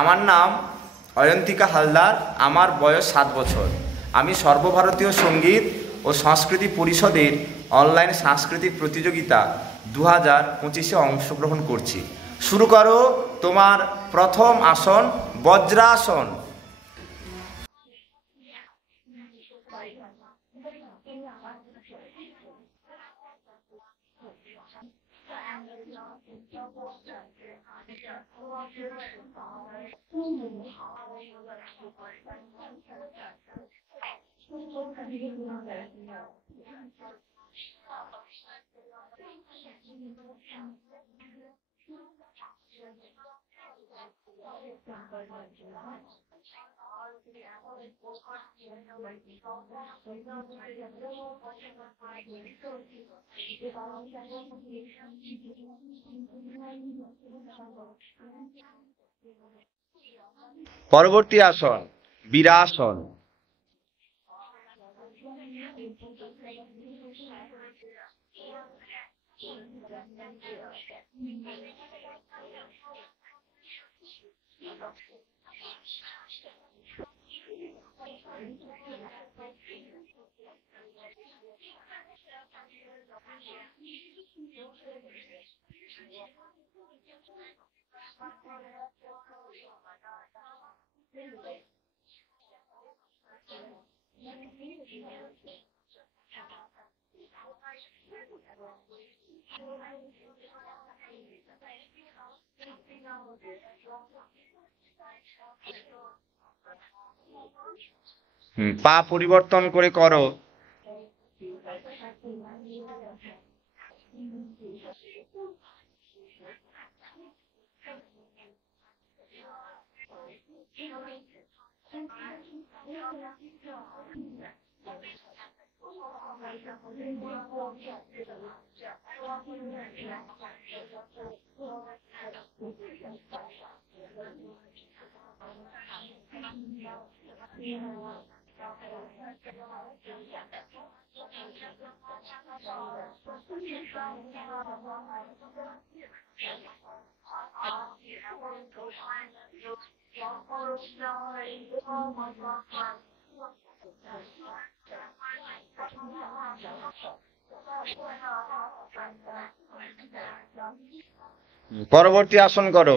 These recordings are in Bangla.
আমার নাম অয়ন্তিকা হালদার। আমার বয়স 7 বছর। আমি সর্বভারতীয় সঙ্গীত ও সংস্কৃতি পরিষদের অনলাইন সাংস্কৃতিক প্রতিযোগিতা 2025-এ অংশগ্রহণ করছি। শুরু করো তোমার প্রথম আসন, বজ্রাসন। পরবর্তী আসন, বীরাসন। পা পরিবর্তন করে করো। পরবর্তী আসন করো।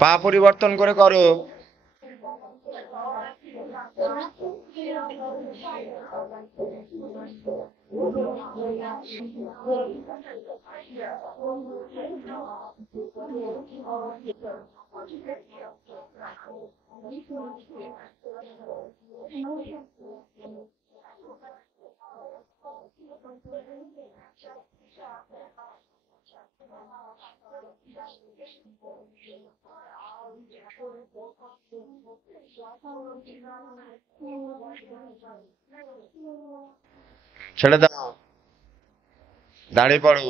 পা পরিবর্তন করে করো। ছেড়ে দাও, দাঁড়িয়ে পড়ো।